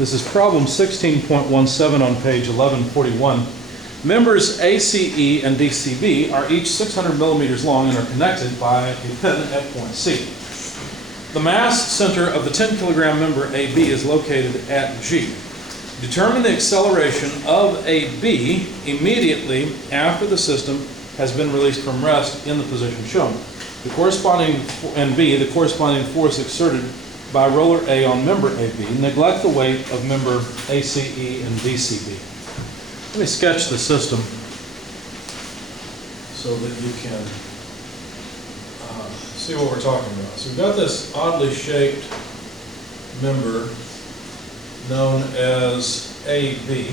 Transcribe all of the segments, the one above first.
This is problem 16.17 on page 1141. Members ACE and DCB are each 600 millimeters long and are connected by a pin at point C. The mass center of the 10 kilogram member AB is located at G. Determine the acceleration of AB immediately after the system has been released from rest in the position shown. The corresponding, and B, the corresponding force exerted by roller A on member AB. Neglect the weight of member ACE and DCB. Let me sketch the system so that you can see what we're talking about. So we've got this oddly shaped member known as AB.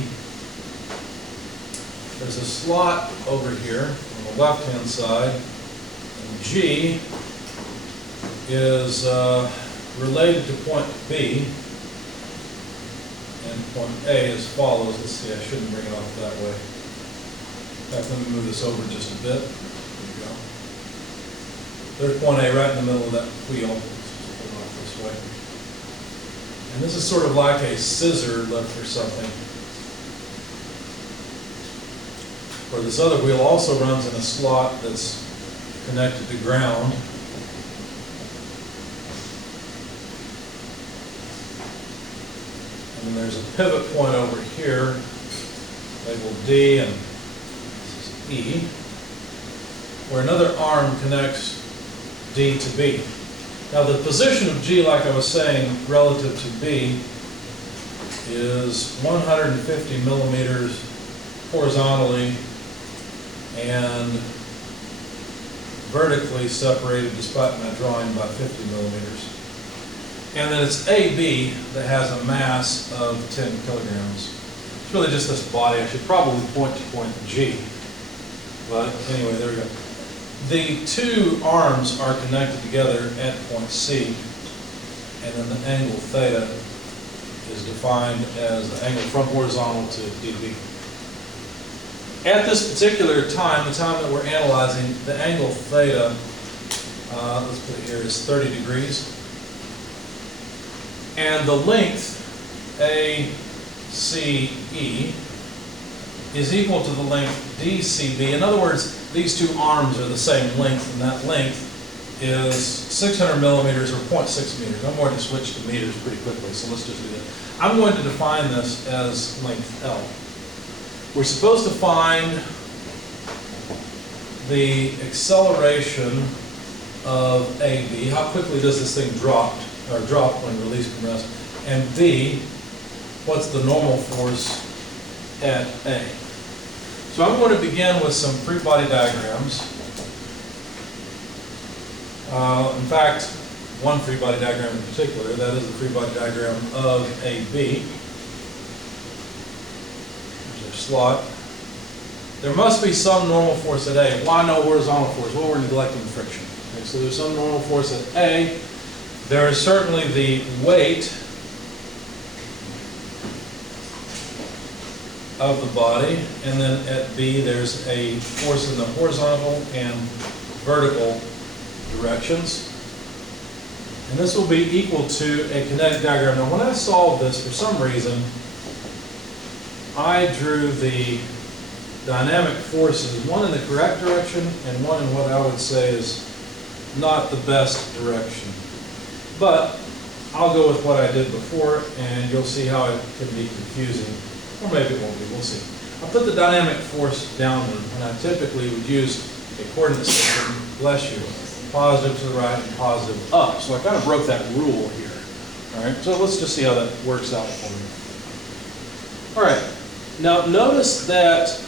There's a slot over here on the left-hand side, and G is related to point B, and point A as follows. Let's see, I shouldn't bring it off that way. In fact, let me move this over just a bit. There we go. There's point A right in the middle of that wheel. Let's put it off this way. And this is sort of like a scissor lift or something. Where this other wheel also runs in a slot that's connected to ground. And then there's a pivot point over here, labeled D, and this is E, where another arm connects D to B. Now the position of G, like I was saying, relative to B, is 150 millimeters horizontally and vertically separated, despite my drawing, by 50 millimeters. And then it's AB that has a mass of 10 kilograms. It's really just this body. I should probably point to point G. But anyway, there we go. The two arms are connected together at point C, and then the angle theta is defined as the angle from horizontal to DB. At this particular time, the time that we're analyzing, the angle theta, let's put it here, is 30 degrees. And the length ACE is equal to the length DCB. In other words, these two arms are the same length, and that length is 600 millimeters or 0.6 meters. I'm going to switch to meters pretty quickly, so let's just do that. I'm going to define this as length L. We're supposed to find the acceleration of AB. How quickly does this thing drop when released from rest? And B, what's the normal force at A? So I'm going to begin with some free body diagrams. In fact, one free body diagram in particular, that is the free body diagram of AB. There's our slot. There must be some normal force at A. Why no horizontal force? Well, we're neglecting friction. Okay, so there's some normal force at A. There is certainly the weight of the body, and then at B there's a force in the horizontal and vertical directions. And this will be equal to a kinetic diagram. Now when I solved this, for some reason, I drew the dynamic forces, one in the correct direction and one in what I would say is not the best direction. But I'll go with what I did before, and you'll see how it can be confusing. Or maybe it won't be, we'll see. I'll put the dynamic force downward, and I typically would use a coordinate system, bless you, positive to the right and positive up. So I kind of broke that rule here. All right, so let's just see how that works out for me. All right, now notice that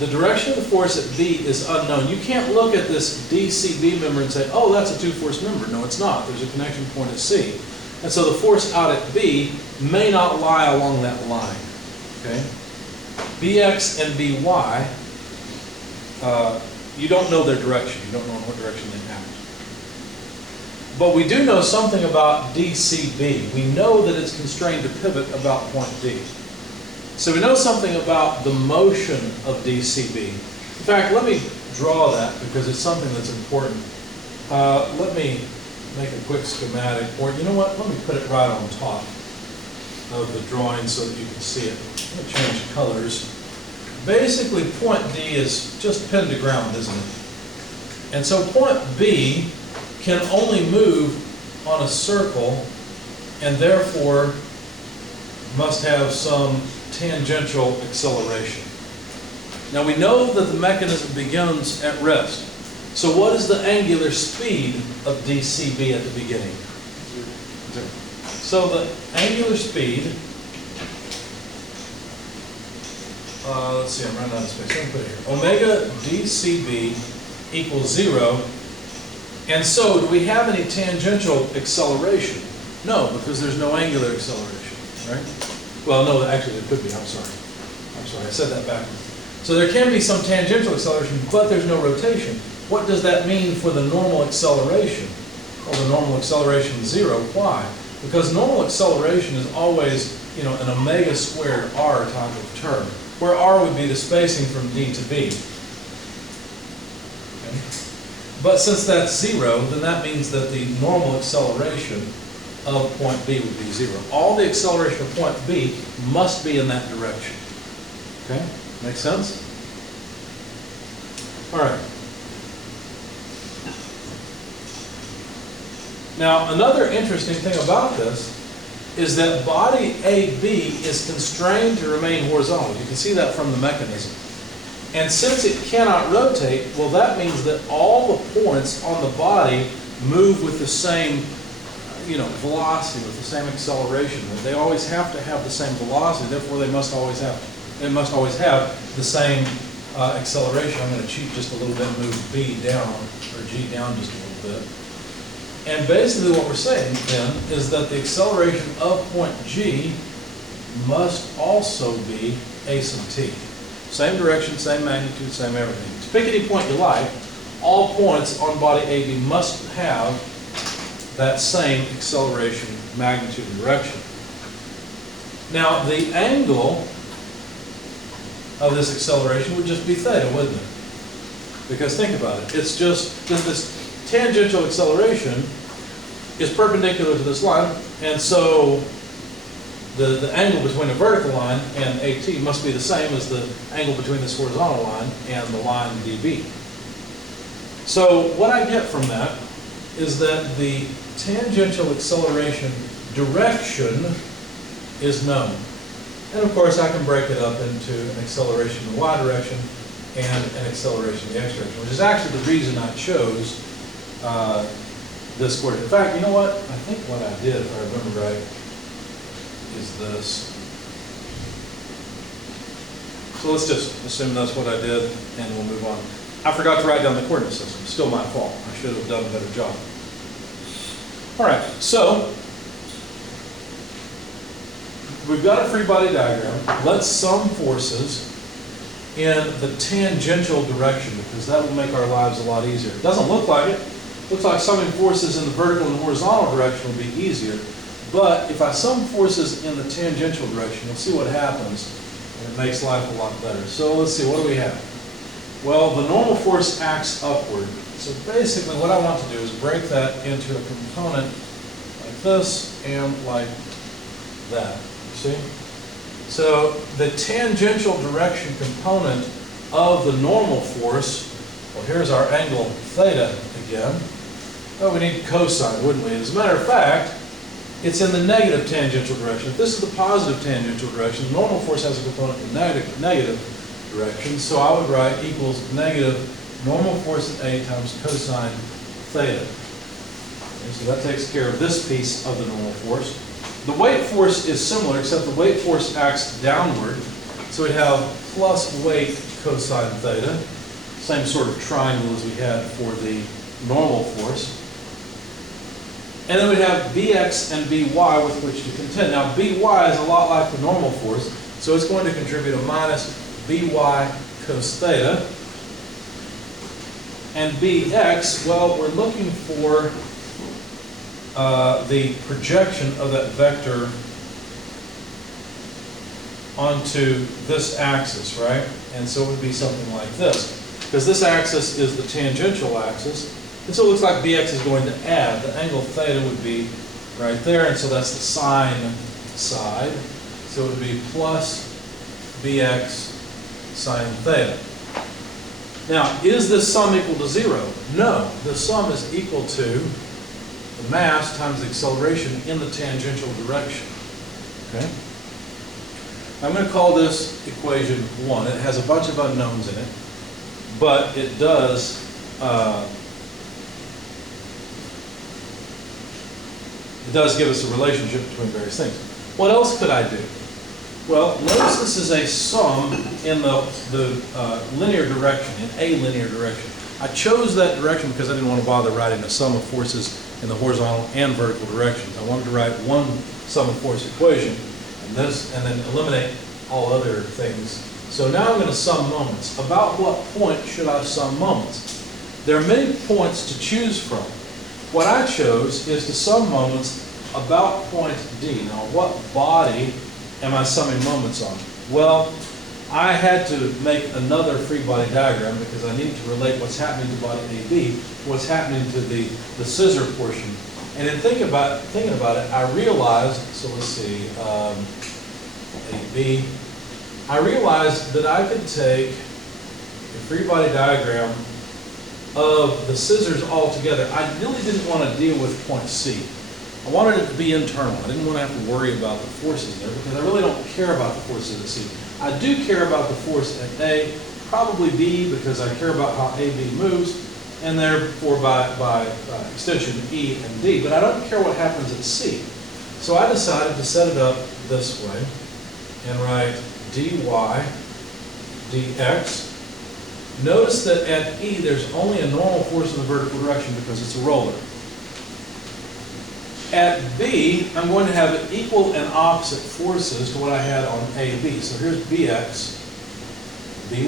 the direction of the force at B is unknown. You can't look at this DCB member and say, oh, that's a two-force member. No, it's not. There's a connection point at C. And so the force out at B may not lie along that line. Okay? BX and BY, you don't know their direction. You don't know in what direction they act. But we do know something about DCB. We know that it's constrained to pivot about point D. So we know something about the motion of DCB. In fact, let me draw that because it's something that's important. Let me make a quick schematic, or you know what, let me put it right on top. of the drawing so that you can see it. I'm going to change colors. Basically, point D is just pinned to ground, isn't it? And so point B can only move on a circle and therefore must have some tangential acceleration. Now we know that the mechanism begins at rest. So what is the angular speed of DCB at the beginning? So the angular speed, let's see, I'm running out of space. Let me put it here. Omega DCB equals 0. And so do we have any tangential acceleration? No, because there's no angular acceleration, right? Well, no, actually there could be, I'm sorry, I said that backwards. So there can be some tangential acceleration, but there's no rotation. What does that mean for the normal acceleration? Well, the normal acceleration is 0. Why? Because normal acceleration is always, an omega squared r type of term, where r would be the spacing from D to B. Okay? But since that's 0, then that means that the normal acceleration of point B would be 0. All the acceleration of point B must be in that direction. Okay? Make sense? All right. Now, another interesting thing about this is that body AB is constrained to remain horizontal. You can see that from the mechanism. And since it cannot rotate, well, that means that all the points on the body move with the same, velocity, with the same acceleration. They always have to have the same velocity, therefore they must always have the same acceleration. I'm going to cheat just a little bit and move B down, or G down just a little bit. And basically what we're saying then is that the acceleration of point G must also be a sub t. Same direction, same magnitude, same everything. To pick any point you like, all points on body AB must have that same acceleration, magnitude, and direction. Now, the angle of this acceleration would just be theta, wouldn't it? Because think about it, it's just this tangential acceleration is perpendicular to this line, and so the angle between a vertical line and AT must be the same as the angle between this horizontal line and the line DB. So what I get from that is that the tangential acceleration direction is known. And of course I can break it up into an acceleration in the y direction and an acceleration in the x direction, which is actually the reason I chose this coordinate. In fact, you know what? I think what I did, if I remember right, is this. So let's just assume that's what I did and we'll move on. I forgot to write down the coordinate system. Still my fault. I should have done a better job. All right, so we've got a free body diagram. Let's sum forces in the tangential direction because that will make our lives a lot easier. It doesn't look like it. It looks like summing forces in the vertical and horizontal direction will be easier. But if I sum forces in the tangential direction, you'll see what happens, and it makes life a lot better. So let's see, what do we have? Well, the normal force acts upward. So basically what I want to do is break that into a component like this and like that. See? So the tangential direction component of the normal force, well, here's our angle theta again. Oh, we need cosine, wouldn't we? As a matter of fact, it's in the negative tangential direction. If this is the positive tangential direction, the normal force has a component in the negative direction, so I would write equals negative normal force at A times cosine theta. Okay, so that takes care of this piece of the normal force. The weight force is similar, except the weight force acts downward. So we'd have plus weight cosine theta, same sort of triangle as we had for the normal force. And then we'd have Bx and By with which to contend. Now By is a lot like the normal force, so it's going to contribute a minus By cos theta. And Bx, well, we're looking for the projection of that vector onto this axis, right? And so it would be something like this. Because this axis is the tangential axis. And so it looks like Bx is going to add. The angle theta would be right there, and so that's the sine side, so it would be plus bx sine theta. Now, is this sum equal to 0? No, the sum is equal to the mass times the acceleration in the tangential direction. Okay? I'm going to call this equation 1. It has a bunch of unknowns in it, but it does give us a relationship between various things. What else could I do? Well, notice this is a sum in the linear direction, in a linear direction. I chose that direction because I didn't want to bother writing a sum of forces in the horizontal and vertical directions. I wanted to write one sum of force equation and then eliminate all other things. So now I'm going to sum moments. About what point should I sum moments? There are many points to choose from. What I chose is to sum moments about point D. Now, what body am I summing moments on? Well, I had to make another free body diagram because I need to relate what's happening to body AB to what's happening to the scissor portion. And in thinking about it, I realized, so let's see, AB, I realized that I could take a free body diagram of the scissors all together. I really didn't want to deal with point C. I wanted it to be internal. I didn't want to have to worry about the forces there because I really don't care about the forces at C. I do care about the force at A, probably B because I care about how AB moves, and therefore by extension E and D, but I don't care what happens at C. So I decided to set it up this way and write dy dx. Notice that at E there's only a normal force in the vertical direction because it's a roller. At B, I'm going to have equal and opposite forces to what I had on AB. So here's Bx,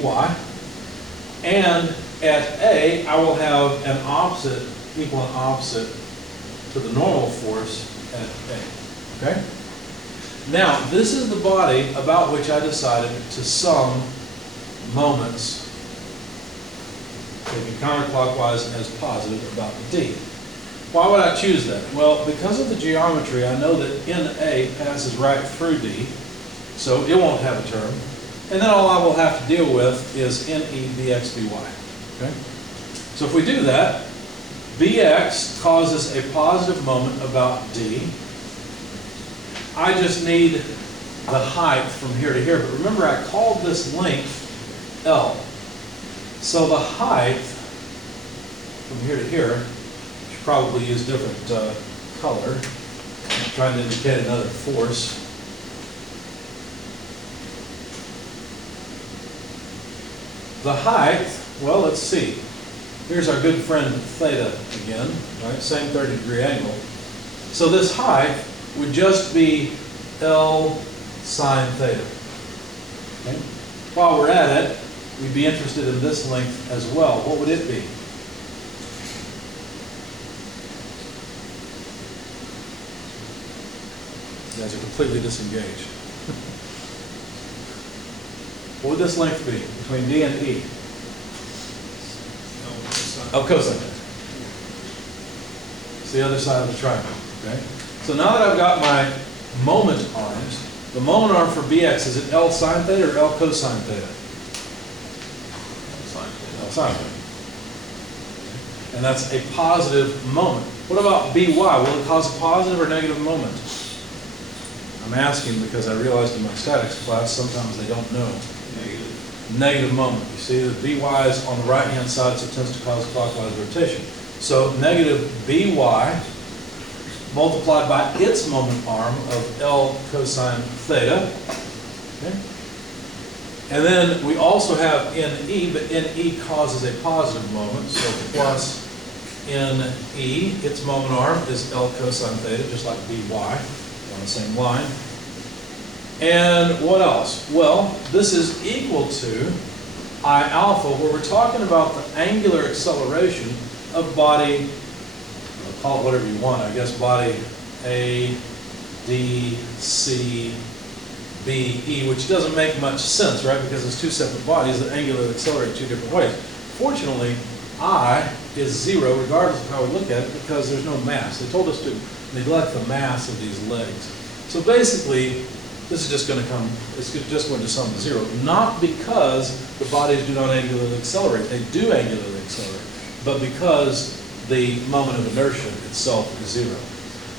By, and at A, I will have an opposite, equal and opposite to the normal force at A. Okay? Now, this is the body about which I decided to sum moments, taking counterclockwise as positive about the D. Why would I choose that? Well, because of the geometry, I know that NA passes right through D, so it won't have a term. And then all I will have to deal with is NE dx dy. Okay? So if we do that, Bx causes a positive moment about D. I just need the height from here to here. But remember, I called this length L. So the height from here to here, should probably use different color. I'm trying to indicate another force. The height, well, let's see. Here's our good friend theta again, right? Same 30-degree angle. So this height would just be L sine theta. Okay? While we're at it, we'd be interested in this length as well. What would it be? You guys are completely disengaged. What would this length be between D and E? Oh, cosine. It's the other side of the triangle. Okay? So now that I've got my moment arms, the moment arm for Bx, is it L sine theta or L cosine theta? L sine theta. And that's a positive moment. What about By? Will it cause a positive or negative moment? I'm asking because I realized in my statics class sometimes they don't know. Negative moment. You see the By is on the right-hand side, so it tends to cause clockwise rotation. So negative By multiplied by its moment arm of L cosine theta. Okay. And then we also have NE, but NE causes a positive moment, so plus NE, its moment arm is L cosine theta, just like By on the same line. And what else? Well, this is equal to I alpha, where we're talking about the angular acceleration of body, call it whatever you want, I guess body A, D, C, B, E, which doesn't make much sense, right? Because it's two separate bodies that angularly accelerate two different ways. Fortunately, I is 0 regardless of how we look at it because there's no mass. They told us to neglect the mass of these legs. So basically, this is just going to come, it's just going to sum to zero. Not because the bodies do not angularly accelerate, they do angularly accelerate, but because the moment of inertia itself is zero.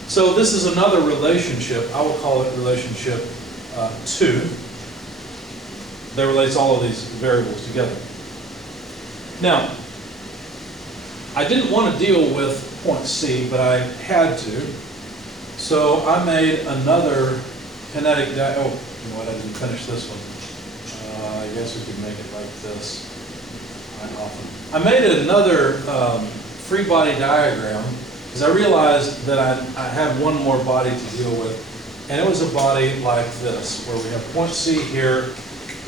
So this is another relationship, I will call it relationship 2, that relates all of these variables together. Now, I didn't want to deal with point C, but I had to. So I made another kinetic oh, you know what, I didn't finish this one. I guess we could make it like this. I made another free body diagram because I realized that I had one more body to deal with, and it was a body like this, where we have point C here,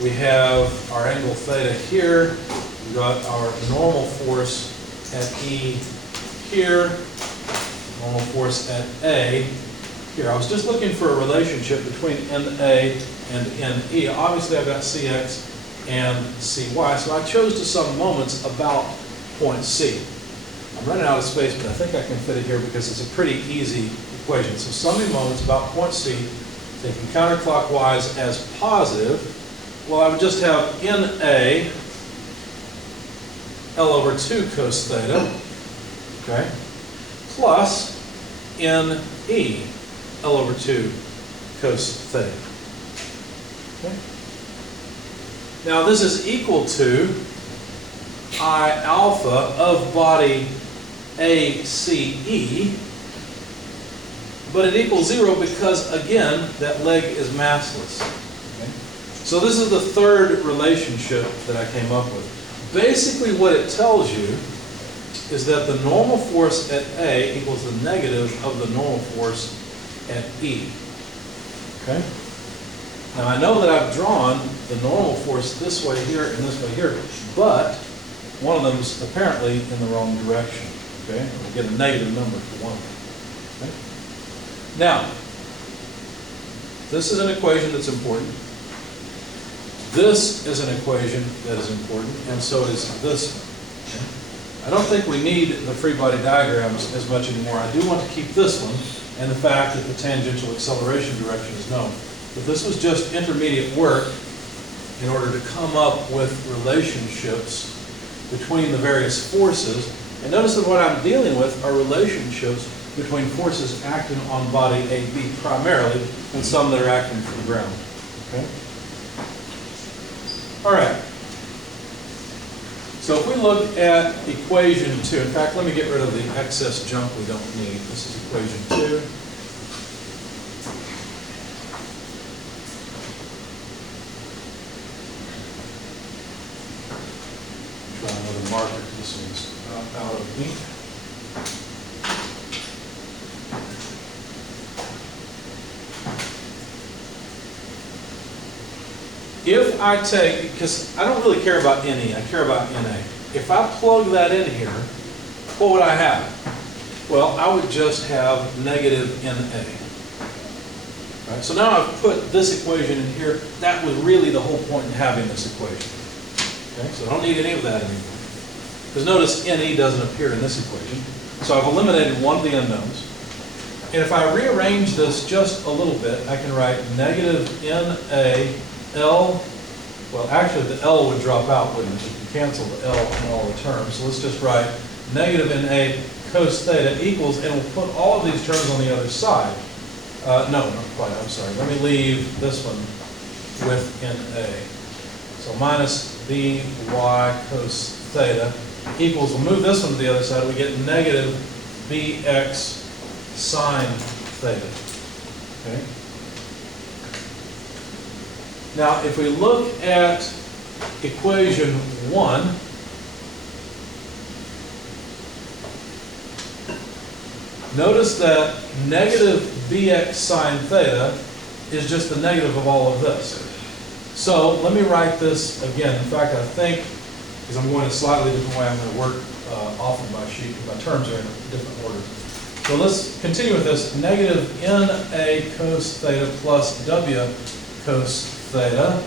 we have our angle theta here, we've got our normal force at E here, normal force at A here. I was just looking for a relationship between NA and NE. Obviously I've got CX and CY, so I chose to sum moments about point C. I'm running out of space, but I think I can fit it here because it's a pretty easy equation. So summing moments about point C, taking counterclockwise as positive, well, I would just have NA L over 2 cos theta, okay, plus NE L over 2 cos theta. Okay. Now this is equal to I alpha of body ACE, but it equals 0 because, again, that leg is massless. Okay. So this is the third relationship that I came up with. Basically what it tells you is that the normal force at A equals the negative of the normal force at E. Okay? Now I know that I've drawn the normal force this way here and this way here, but one of them is apparently in the wrong direction. Okay? We'll get a negative number for one of them. Okay? Now, this is an equation that's important. This is an equation that is important, and so is this one. Okay? I don't think we need the free body diagrams as much anymore. I do want to keep this one and the fact that the tangential acceleration direction is known. But this was just intermediate work in order to come up with relationships between the various forces. And notice that what I'm dealing with are relationships between forces acting on body AB primarily, and some that are acting from the ground. Okay? All right. So if we look at equation 2, in fact, let me get rid of the excess junk we don't need. This is equation 2. Try another marker because this one's out of ink. If I take, because I don't really care about NE, I care about NA. If I plug that in here, what would I have? Well, I would just have negative NA. Right, so now I've put this equation in here. That was really the whole point in having this equation. Okay, so I don't need any of that anymore. Because notice NE doesn't appear in this equation. So I've eliminated one of the unknowns. And if I rearrange this just a little bit, I can write negative NA L, well actually the L would drop out, wouldn't it? You can cancel the L in all the terms. So let's just write negative NA cos theta equals, and we'll put all of these terms on the other side. No, not quite, I'm sorry. Let me leave this one with NA. So minus BY cos theta equals, we'll move this one to the other side, we get negative BX sine theta. Okay? Now, if we look at equation 1, notice that negative BX sine theta is just the negative of all of this. So let me write this again. In fact, I think, because I'm going a slightly different way, I'm going to work off of my sheet because my terms are in a different order. So let's continue with this. Negative NA cos theta plus W cos theta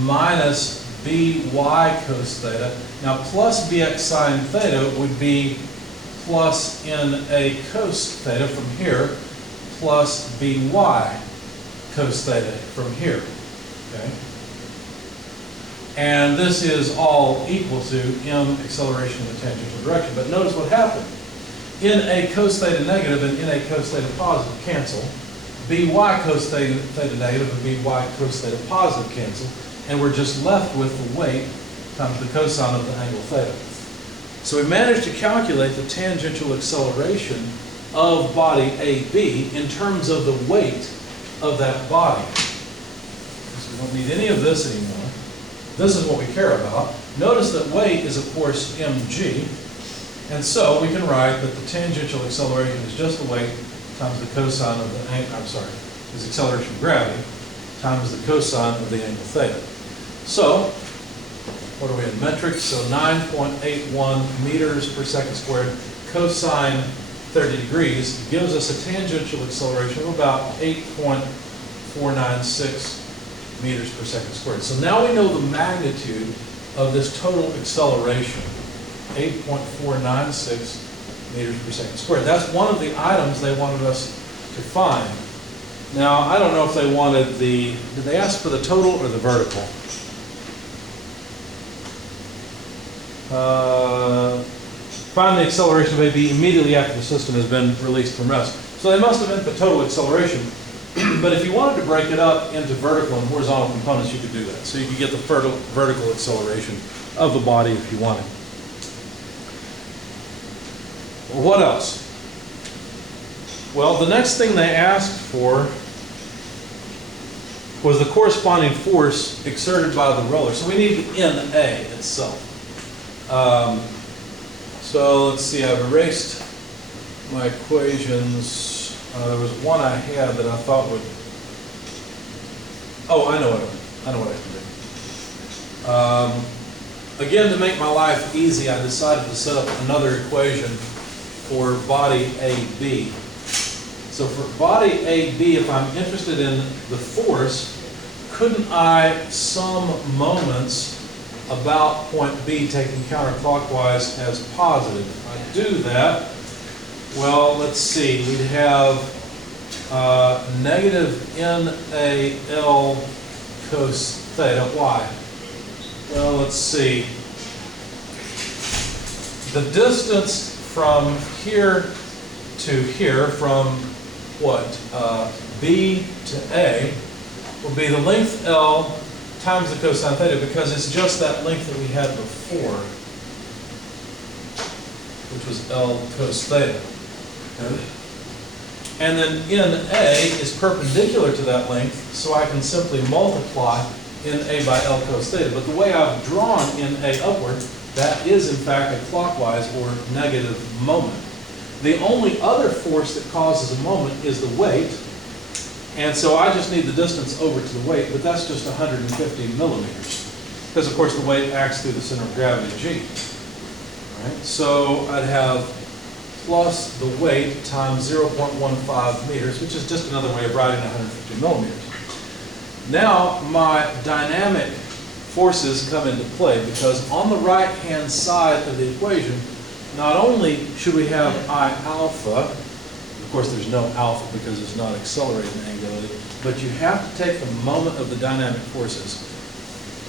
minus BY cos theta. Now plus BX sine theta would be plus NA cos theta from here, plus by cos theta from here, okay? And this is all equal to m acceleration in the tangential direction. But notice what happened. In a cos theta negative and in a cos theta positive cancel. By cos theta negative and by cos theta positive cancel. And we're just left with the weight times the cosine of the angle theta. So we managed to calculate the tangential acceleration of body AB in terms of the weight of that body. So we don't need any of this anymore. This is what we care about. Notice that weight is, of course, mg. And so we can write that the tangential acceleration is just the weight times the cosine of the angle, is acceleration of gravity, times the cosine of the angle theta. So, what are we in metric? So 9.81 meters per second squared cosine 30 degrees gives us a tangential acceleration of about 8.496 meters per second squared. So now we know the magnitude of this total acceleration, 8.496 meters per second squared. That's one of the items they wanted us to find. Now, I don't know if they wanted did they ask for the total or the vertical? Find the acceleration of AB immediately after the system has been released from rest. So they must have meant the total acceleration. But if you wanted to break it up into vertical and horizontal components, you could do that. So you could get the vertical acceleration of the body if you wanted. Well, what else? Well, the next thing they asked for was the corresponding force exerted by the roller. So we need NA itself. So let's see, I've erased my equations. There was one I had that I thought would, I know what I can do. Again, to make my life easy, I decided to set up another equation for body AB. So for body AB, if I'm interested in the force, couldn't I sum moments about point B taking counterclockwise as positive? If I do that, well, let's see, we'd have negative NAL cos theta. Why? Well, let's see. The distance from here to here, from what? B to A, will be the length L times the cosine theta, because it's just that length that we had before, which was L cos theta. And then NA is perpendicular to that length, so I can simply multiply NA by L cos theta. But the way I've drawn NA upward, that is in fact a clockwise or negative moment. The only other force that causes a moment is the weight, and so I just need the distance over to the weight, but that's just 150 millimeters, because of course the weight acts through the center of gravity, G. All right? So I'd have plus the weight times 0.15 meters, which is just another way of writing 150 millimeters. Now my dynamic forces come into play, because on the right-hand side of the equation, not only should we have I alpha, of course there's no alpha because it's not accelerating angularly, but you have to take the moment of the dynamic forces.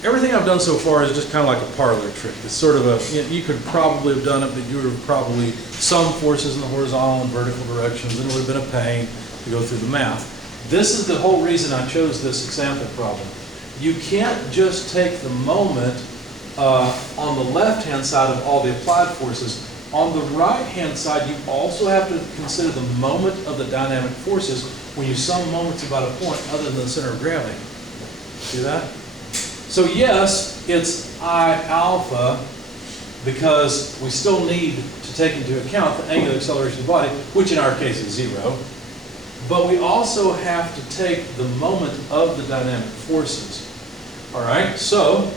Everything I've done so far is just kind of like a parlor trick. It's sort of a, you could probably have done it, but you would have probably some forces in the horizontal and vertical directions, and it would have been a pain to go through the math. This is the whole reason I chose this example problem. You can't just take the moment on the left-hand side of all the applied forces. On the right-hand side, you also have to consider the moment of the dynamic forces when you sum moments about a point other than the center of gravity. See that? So yes, it's I alpha, because we still need to take into account the angular acceleration of the body, which in our case is 0. But we also have to take the moment of the dynamic forces. All right, so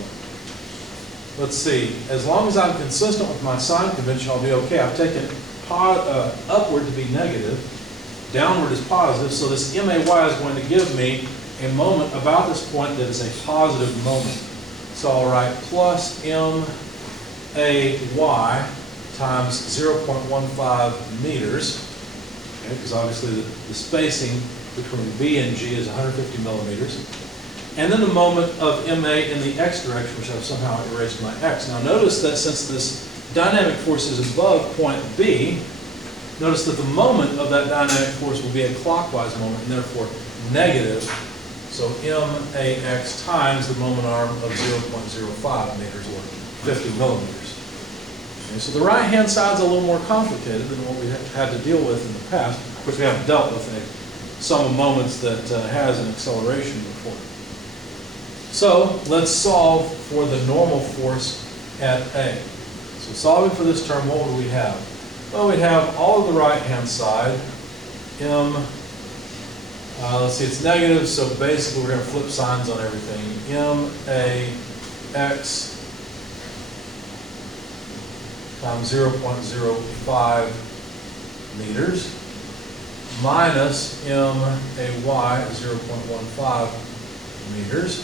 let's see. As long as I'm consistent with my sign convention, I'll be okay. I've taken upward to be negative, downward is positive, so this MAY is going to give me a moment about this point that is a positive moment. So I'll write plus MAY times 0.15 meters. Okay, because obviously the spacing between B and G is 150 millimeters. And then the moment of MA in the X direction, which I've somehow erased my X. Now notice that since this dynamic force is above point B, notice that the moment of that dynamic force will be a clockwise moment and therefore negative. So MAX times the moment arm of 0.05 meters or 50 millimeters. Okay, so the right-hand side's a little more complicated than what we had to deal with in the past, which we haven't dealt with a sum of moments that has an acceleration before. So let's solve for the normal force at A. So solving for this term, what would we have? Well, we'd have all of the right-hand side, let's see, it's negative, so basically we're going to flip signs on everything. MAX times 0.05 meters minus MAY, 0.15 meters.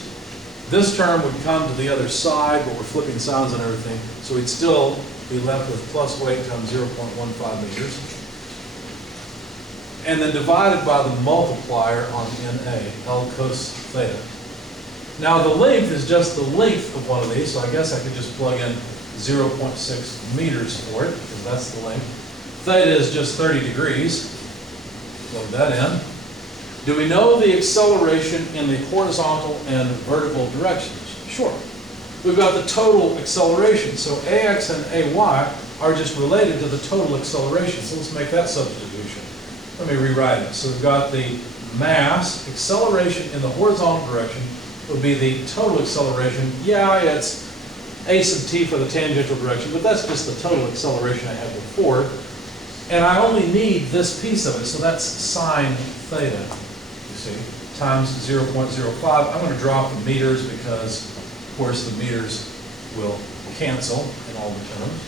This term would come to the other side, but we're flipping signs on everything, so we'd still be left with plus weight times 0.15 meters. And then divided by the multiplier on NA, L cos theta. Now the length is just the length of one of these, so I guess I could just plug in 0.6 meters for it, because that's the length. Theta is just 30 degrees. Plug that in. Do we know the acceleration in the horizontal and vertical directions? Sure. We've got the total acceleration, so AX and AY are just related to the total acceleration, so let's make that substitution. Let me rewrite it. So we've got the mass acceleration in the horizontal direction would be the total acceleration. Yeah, it's a sub t for the tangential direction, but that's just the total acceleration I had before. And I only need this piece of it, so that's sine theta, you see, times 0.05. I'm going to drop the meters because, of course, the meters will cancel in all the terms.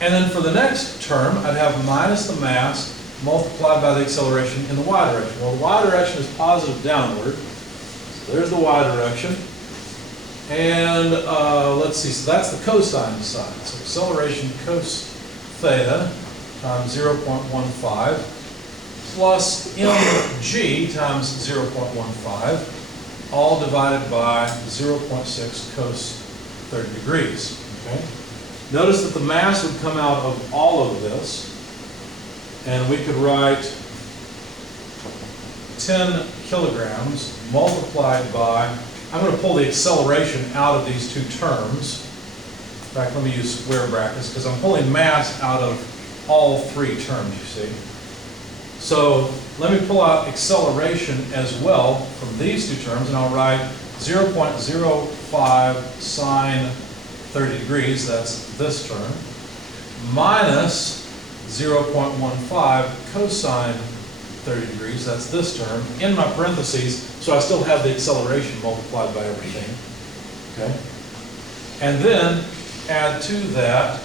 And then for the next term, I'd have minus the mass multiplied by the acceleration in the y direction. Well, the y direction is positive downward. So there's the y direction. And let's see, so that's the cosine side. So acceleration cos theta times 0.15 plus mg times 0.15, all divided by 0.6 cos 30 degrees. Okay? Notice that the mass would come out of all of this, and we could write 10 kilograms multiplied by, I'm going to pull the acceleration out of these two terms. In fact, let me use square brackets because I'm pulling mass out of all three terms, you see. So let me pull out acceleration as well from these two terms, and I'll write 0.05 sine 30 degrees, that's this term, minus 0.15 cosine 30 degrees, that's this term, in my parentheses, so I still have the acceleration multiplied by everything. Okay? And then add to that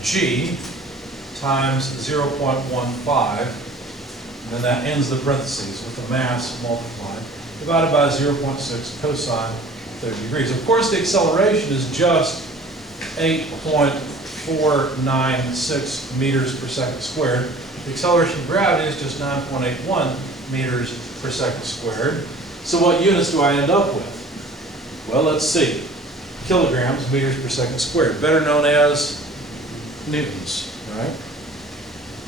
g times 0.15, and then that ends the parentheses with the mass multiplied, divided by 0.6 cosine 30 degrees. Of course, the acceleration is just 8.496 meters per second squared. The acceleration of gravity is just 9.81 meters per second squared. So what units do I end up with? Well, let's see. Kilograms, meters per second squared, better known as newtons, right?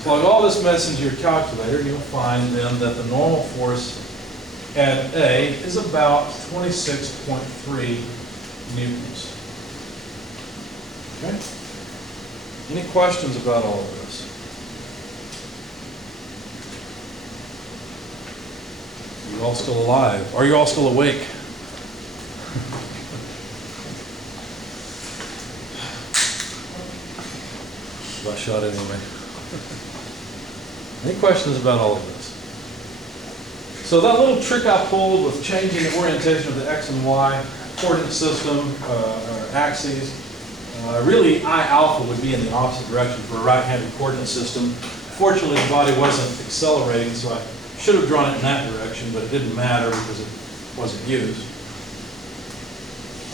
Plug all this mess into your calculator, and you'll find then that the normal force at A is about 26.3 newtons. Okay? Any questions about all of this? Are you all still alive? Are you all still awake? Well shot anyway. Any questions about all of this? So that little trick I pulled with changing the orientation of the x and y coordinate system, or axes, really I alpha would be in the opposite direction for a right-handed coordinate system. Fortunately, the body wasn't accelerating, so I should have drawn it in that direction, but it didn't matter because it wasn't used.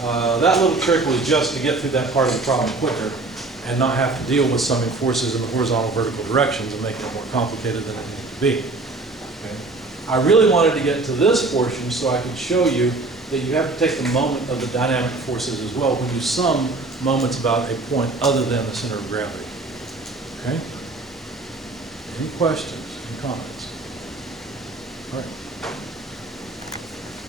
That little trick was just to get through that part of the problem quicker. and not have to deal with summing forces in the horizontal vertical directions and making it more complicated than it needs to be. Okay? I really wanted to get to this portion so I could show you that you have to take the moment of the dynamic forces as well when you sum moments about a point other than the center of gravity. Okay? Any questions, any comments? All right.